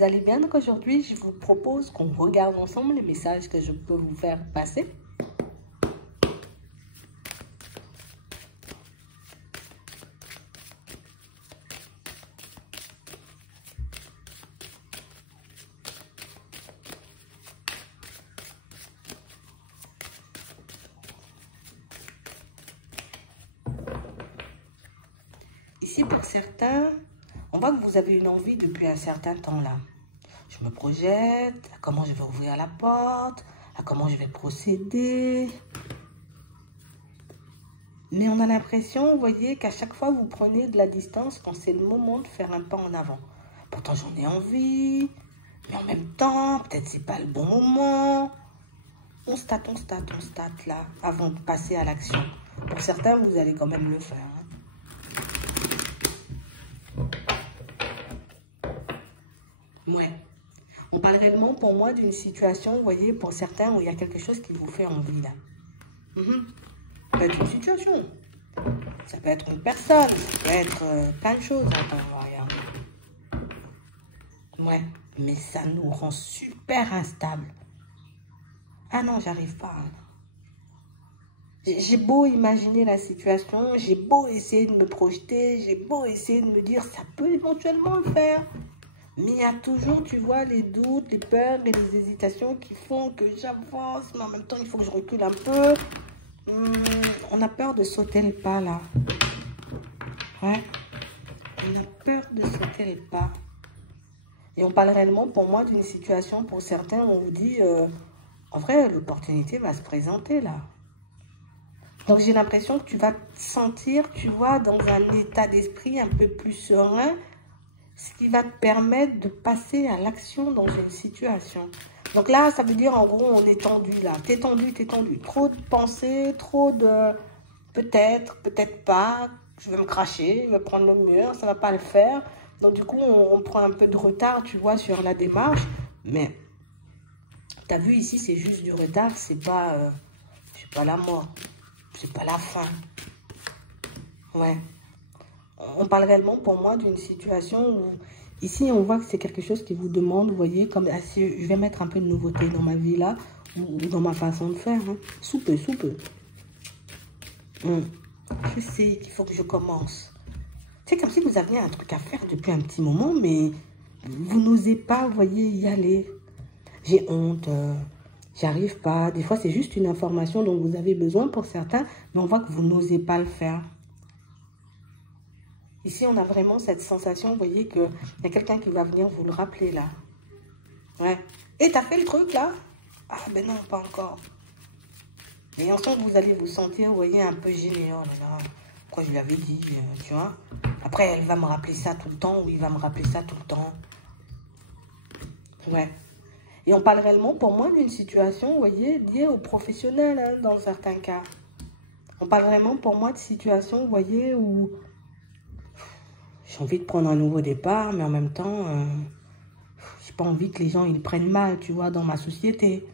vous allez bien? Donc aujourd'hui, je vous propose qu'on regarde ensemble les messages que je peux vous faire passer. Ici, pour certains, on voit que vous avez une envie depuis un certain temps là. Je me projette, à comment je vais ouvrir la porte, à comment je vais procéder. Mais on a l'impression, vous voyez, qu'à chaque fois, vous prenez de la distance quand c'est le moment de faire un pas en avant. Pourtant, j'en ai envie, mais en même temps, peut-être c'est pas le bon moment. On se tâte là, avant de passer à l'action. Pour certains, vous allez quand même le faire. Hein. Ouais. On parle réellement pour moi d'une situation, vous voyez, pour certains où il y a quelque chose qui vous fait envie là. Ça peut être une situation, ça peut être une personne, ça peut être plein de choses. Attends, regarde. Ouais, mais ça nous rend super instables. Ah non, j'arrive pas. J'ai beau imaginer la situation, j'ai beau essayer de me projeter, j'ai beau essayer de me dire ça peut éventuellement le faire. Mais il y a toujours, tu vois, les doutes, les peurs et les hésitations qui font que j'avance, mais en même temps, il faut que je recule un peu. On a peur de sauter le pas, là. Ouais. On a peur de sauter le pas. Et on parle réellement, pour moi, d'une situation, pour certains, on vous dit, en vrai, l'opportunité va se présenter, là. Donc, j'ai l'impression que tu vas te sentir, tu vois, dans un état d'esprit un peu plus serein, ce qui va te permettre de passer à l'action dans une situation. Donc là, ça veut dire, en gros, on est tendu, là. T'es tendu. Trop de pensées, trop de peut-être, peut-être pas, je vais me cracher, je vais prendre le mur, ça va pas le faire. Donc du coup, on prend un peu de retard, tu vois, sur la démarche. Mais, t'as vu, ici, c'est juste du retard, c'est pas la mort. C'est pas la fin. Ouais. On parle réellement pour moi d'une situation où, ici, on voit que c'est quelque chose qui vous demande, vous voyez, comme si je vais mettre un peu de nouveauté dans ma vie là, ou dans ma façon de faire. Hein. Sous peu. Je sais qu'il faut que je commence. C'est comme si vous aviez un truc à faire depuis un petit moment, mais vous n'osez pas, vous voyez, y aller. J'ai honte, j'arrive pas. Des fois, c'est juste une information dont vous avez besoin pour certains, mais on voit que vous n'osez pas le faire. Ici, on a vraiment cette sensation, vous voyez, qu'il y a quelqu'un qui va venir vous le rappeler, là. Ouais. Et t'as fait le truc, là? Ah, ben non, pas encore. Et ensemble, vous allez vous sentir, vous voyez, un peu gêné. Oh là là, pourquoi je lui avais dit, tu vois? Après, elle va me rappeler ça tout le temps, ou il va me rappeler ça tout le temps. Ouais. Et on parle réellement, pour moi, d'une situation, vous voyez, liée aux professionnels, hein, dans certains cas. On parle vraiment, pour moi, de situation, vous voyez, où j'ai envie de prendre un nouveau départ, mais en même temps, j'ai pas envie que les gens ils prennent mal, tu vois, dans ma société.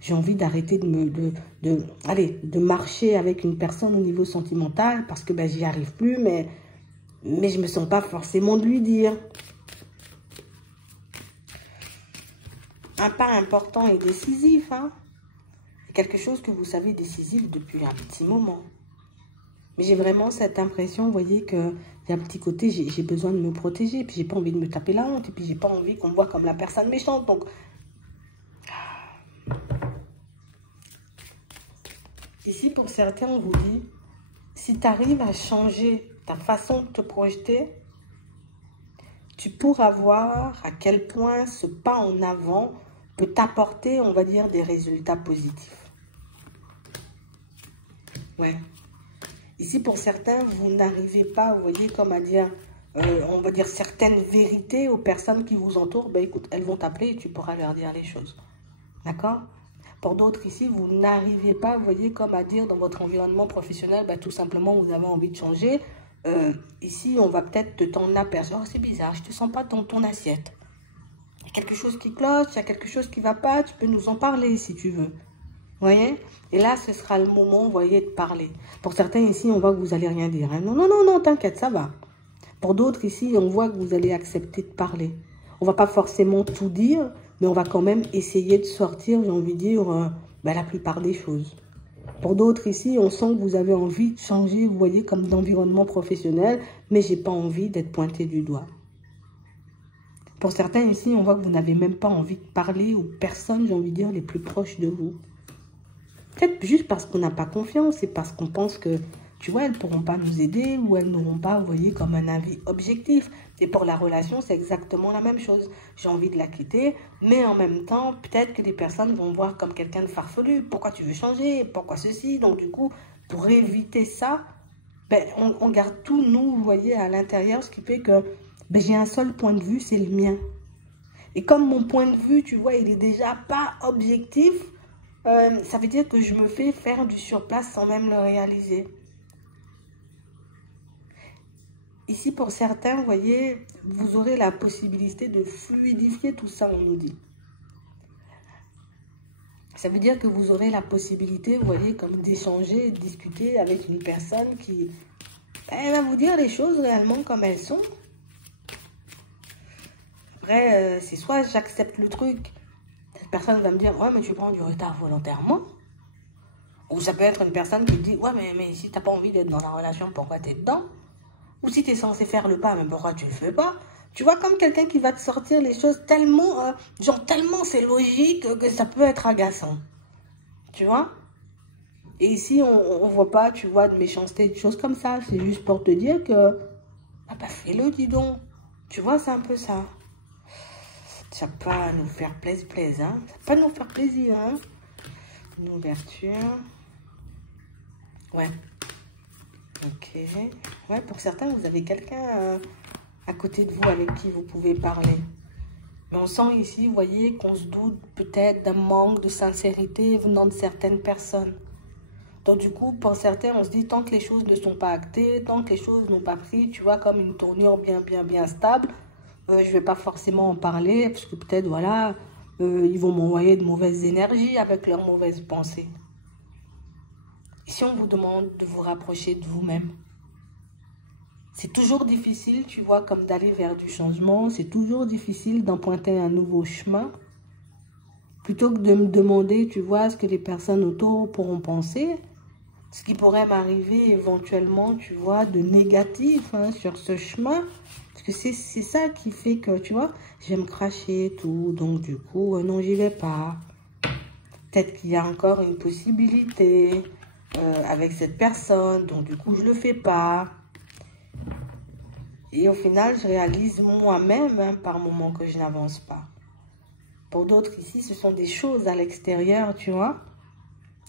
J'ai envie d'arrêter de marcher avec une personne au niveau sentimental parce que ben, j'y arrive plus, mais je me sens pas forcément de lui dire. Un pas important et décisif, hein. Quelque chose que vous savez décisif depuis un petit moment. Mais j'ai vraiment cette impression, vous voyez, qu'il y a un petit côté, j'ai besoin de me protéger, puis j'ai pas envie de me taper la honte, et puis j'ai pas envie qu'on me voit comme la personne méchante. Donc, ici, pour certains, on vous dit, si tu arrives à changer ta façon de te projeter, tu pourras voir à quel point ce pas en avant peut t'apporter, on va dire, des résultats positifs. Ouais. Ici, pour certains, vous n'arrivez pas, vous voyez, comme à dire, on va dire certaines vérités aux personnes qui vous entourent. Ben écoute, elles vont t'appeler et tu pourras leur dire les choses. D'accord? Pour d'autres ici, vous n'arrivez pas, vous voyez, comme à dire dans votre environnement professionnel, ben, tout simplement, vous avez envie de changer. Ici, on va peut-être t'en apercevoir. Oh, c'est bizarre, je ne te sens pas dans ton assiette. Il y a quelque chose qui cloche, il y a quelque chose qui ne va pas, tu peux nous en parler si tu veux. Vous voyez? Et là, ce sera le moment, vous voyez, de parler. Pour certains ici, on voit que vous n'allez rien dire. Hein. Non, t'inquiète, ça va. Pour d'autres ici, on voit que vous allez accepter de parler. On va pas forcément tout dire, mais on va quand même essayer de sortir, j'ai envie de dire, la plupart des choses. Pour d'autres ici, on sent que vous avez envie de changer, vous voyez, comme d'environnement professionnel, mais j'ai pas envie d'être pointé du doigt. Pour certains ici, on voit que vous n'avez même pas envie de parler aux personnes, j'ai envie de dire, les plus proches de vous. Peut-être juste parce qu'on n'a pas confiance et parce qu'on pense que, tu vois, elles ne pourront pas nous aider ou elles n'auront pas, vous voyez, comme un avis objectif. Et pour la relation, c'est exactement la même chose. J'ai envie de la quitter, mais en même temps, peut-être que les personnes vont voir comme quelqu'un de farfelu. Pourquoi tu veux changer? Pourquoi ceci? Donc du coup, pour éviter ça, on garde tout, nous, vous voyez, à l'intérieur, ce qui fait que j'ai un seul point de vue, c'est le mien. Et comme mon point de vue, tu vois, il est déjà pas objectif, ça veut dire que je me fais faire du surplace sans même le réaliser. Ici, pour certains, vous voyez, vous aurez la possibilité de fluidifier tout ça, on nous dit. Ça veut dire que vous aurez la possibilité, vous voyez, comme d'échanger, de discuter avec une personne qui va vous dire les choses réellement comme elles sont. Après, c'est soit j'accepte le truc, cette personne va me dire, ouais, mais tu prends du retard volontairement. Ou ça peut être une personne qui dit, ouais, mais si tu n'as pas envie d'être dans la relation, pourquoi tu es dedans? Ou si tu es censé faire le pas, mais pourquoi tu le fais pas? Tu vois, comme quelqu'un qui va te sortir les choses tellement, tellement c'est logique que ça peut être agaçant. Tu vois? Et ici, on voit pas, tu vois, de méchanceté, de choses comme ça. C'est juste pour te dire que, fais-le, dis donc. Tu vois, c'est un peu ça. Ça va pas nous faire plaisir, hein. Ça va pas nous faire plaisir, hein. Une ouverture. Ouais. Ok. Ouais, pour certains, vous avez quelqu'un à côté de vous avec qui vous pouvez parler. Mais on sent ici, vous voyez, qu'on se doute peut-être d'un manque de sincérité venant de certaines personnes. Donc du coup, pour certains, on se dit, tant que les choses ne sont pas actées, tant que les choses n'ont pas pris, tu vois, comme une tournure bien stable, je ne vais pas forcément en parler, parce que peut-être, voilà, ils vont m'envoyer de mauvaises énergies avec leurs mauvaises pensées. Ici, on vous demande de vous rapprocher de vous-même. C'est toujours difficile, tu vois, comme d'aller vers du changement. C'est toujours difficile d'emprunter un nouveau chemin. Plutôt que de me demander, tu vois, ce que les personnes autour pourront penser. Ce qui pourrait m'arriver éventuellement, tu vois, de négatif sur ce chemin. Parce que c'est ça qui fait que, tu vois, je vais me cracher et tout. Donc, du coup, non, j'y vais pas. Peut-être qu'il y a encore une possibilité avec cette personne. Donc, du coup, je le fais pas. Et au final, je réalise moi-même, par moment, que je n'avance pas. Pour d'autres ici, ce sont des choses à l'extérieur, tu vois.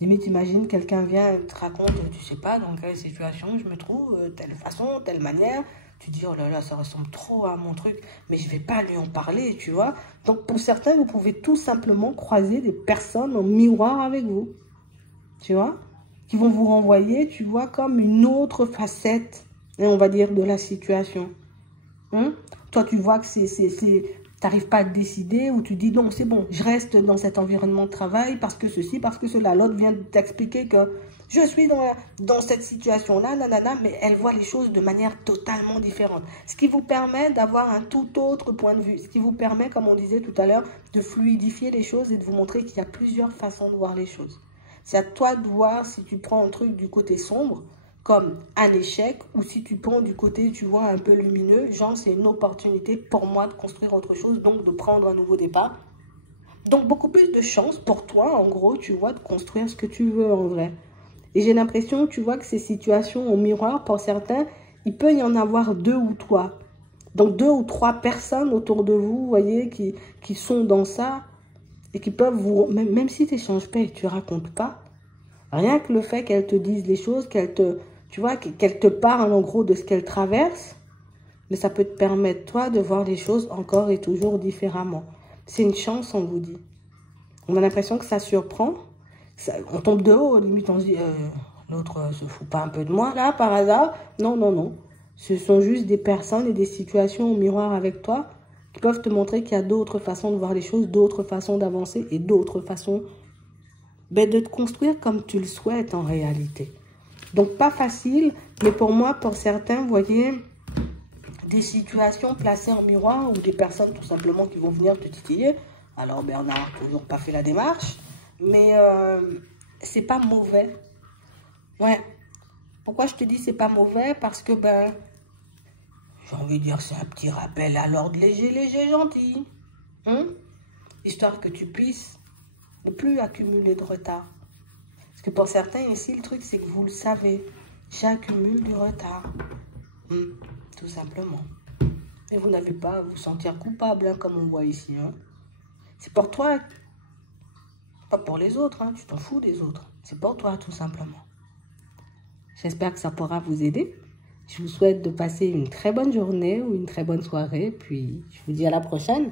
Limite, imagine, quelqu'un vient et te raconte, tu sais pas dans quelle situation je me trouve, telle façon, telle manière. Tu dis, oh là là, ça ressemble trop à mon truc, mais je vais pas lui en parler, tu vois. Donc, pour certains, vous pouvez tout simplement croiser des personnes en miroir avec vous, tu vois, qui vont vous renvoyer, tu vois, comme une autre facette, on va dire, de la situation. Toi, tu vois que t'arrives pas à te décider ou tu dis non, c'est bon, je reste dans cet environnement de travail parce que ceci, parce que cela. L'autre vient t'expliquer que je suis dans cette situation-là, nanana, mais elle voit les choses de manière totalement différente. Ce qui vous permet d'avoir un tout autre point de vue. Ce qui vous permet, comme on disait tout à l'heure, de fluidifier les choses et de vous montrer qu'il y a plusieurs façons de voir les choses. C'est à toi de voir si tu prends un truc du côté sombre, comme un échec, ou si tu prends du côté, tu vois, un peu lumineux, genre c'est une opportunité pour moi de construire autre chose, donc de prendre un nouveau départ. Donc beaucoup plus de chance pour toi, en gros, tu vois, de construire ce que tu veux en vrai. Et j'ai l'impression, tu vois, que ces situations au miroir, pour certains, il peut y en avoir 2 ou 3. Donc 2 ou 3 personnes autour de vous, vous voyez, qui sont dans ça, et qui peuvent vous, même si tu n'échanges pas et que tu ne racontes pas, rien que le fait qu'elles te disent les choses, tu vois, qu'elle te parle en gros de ce qu'elle traverse, mais ça peut te permettre, toi, de voir les choses encore et toujours différemment. C'est une chance, on vous dit. On a l'impression que ça surprend. On tombe de haut, limite, on se dit, l'autre se fout pas un peu de moi, là, par hasard. Non, non, non. Ce sont juste des personnes et des situations au miroir avec toi qui peuvent te montrer qu'il y a d'autres façons de voir les choses, d'autres façons d'avancer et d'autres façons de te construire comme tu le souhaites en réalité. Donc, pas facile, mais pour moi, pour certains, vous voyez, des situations placées en miroir ou des personnes tout simplement qui vont venir te titiller. Alors Bernard, toujours pas fait la démarche, mais c'est pas mauvais. Ouais. Pourquoi je te dis c'est pas mauvais? Parce que ben, j'ai envie de dire c'est un petit rappel à l'ordre léger, léger, gentil. Hein? Histoire que tu puisses ne plus accumuler de retard. Parce que pour certains ici, le truc c'est que vous le savez, j'accumule du retard. Tout simplement. Et vous n'avez pas à vous sentir coupable, hein, comme on voit ici. Hein. C'est pour toi, pas pour les autres, hein, tu t'en fous des autres. C'est pour toi, tout simplement. J'espère que ça pourra vous aider. Je vous souhaite de passer une très bonne journée ou une très bonne soirée. Puis, je vous dis à la prochaine.